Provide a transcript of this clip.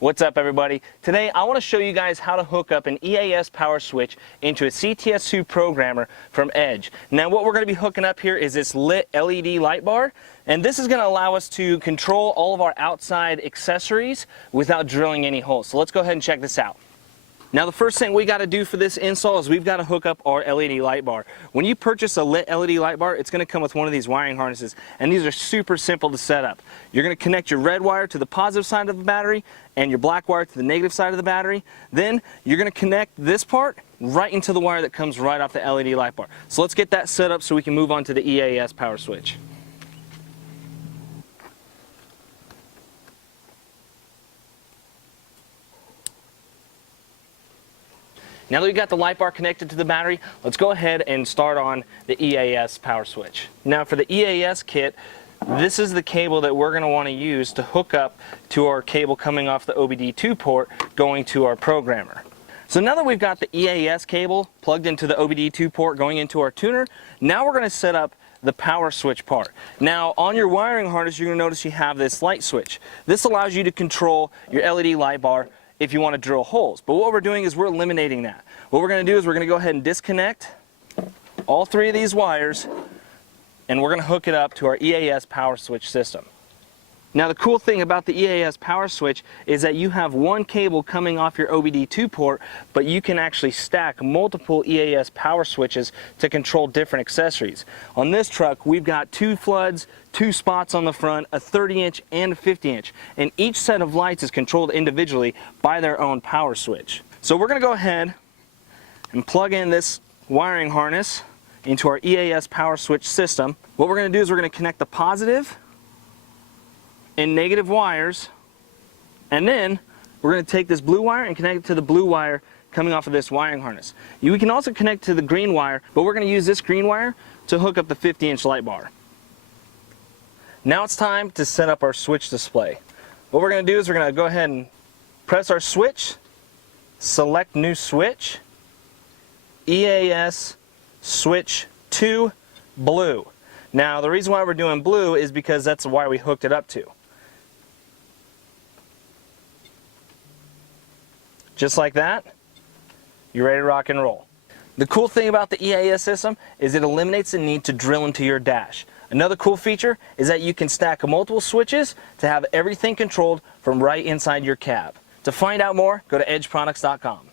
What's up, everybody? Today I want to show you guys how to hook up an EAS power switch into a CTS2 programmer from Edge. Now what we're going to be hooking up here is this lit LED light bar, and this is going to allow us to control all of our outside accessories without drilling any holes. So let's go ahead and check this out. Now the first thing we got to do for this install is we've got to hook up our LED light bar. When you purchase a lit LED light bar, it's going to come with one of these wiring harnesses, and these are super simple to set up. You're going to connect your red wire to the positive side of the battery and your black wire to the negative side of the battery. Then you're going to connect this part right into the wire that comes right off the LED light bar. So let's get that set up so we can move on to the EAS power switch. Now that we've got the light bar connected to the battery, let's go ahead and start on the EAS power switch. Now for the EAS kit, this is the cable that we're going to want to use to hook up to our cable coming off the OBD2 port going to our programmer. So now that we've got the EAS cable plugged into the OBD2 port going into our tuner, now we're going to set up the power switch part. Now on your wiring harness, you're going to notice you have this light switch. This allows you to control your LED light bar if you want to drill holes. But what we're doing is we're eliminating that. What we're going to do is we're going to go ahead and disconnect all three of these wires, and we're going to hook it up to our EAS power switch system. Now the cool thing about the EAS power switch is that you have one cable coming off your OBD2 port, but you can actually stack multiple EAS power switches to control different accessories. On this truck, we've got 2 floods, 2 spots on the front, a 30-inch and a 50-inch, and each set of lights is controlled individually by their own power switch. So we're going to go ahead and plug in this wiring harness into our EAS power switch system. What we're going to do is we're going to connect the positive and negative wires, and then we're going to take this blue wire and connect it to the blue wire coming off of this wiring harness. We can also connect to the green wire, but we're going to use this green wire to hook up the 50-inch light bar. Now it's time to set up our switch display. What we're going to do is we're going to go ahead and press our switch, select new switch, EAS Switch 2 blue. Now the reason why we're doing blue is because that's the wire we hooked it up to. Just like that, you're ready to rock and roll. The cool thing about the EAS system is it eliminates the need to drill into your dash. Another cool feature is that you can stack multiple switches to have everything controlled from right inside your cab. To find out more, go to edgeproducts.com.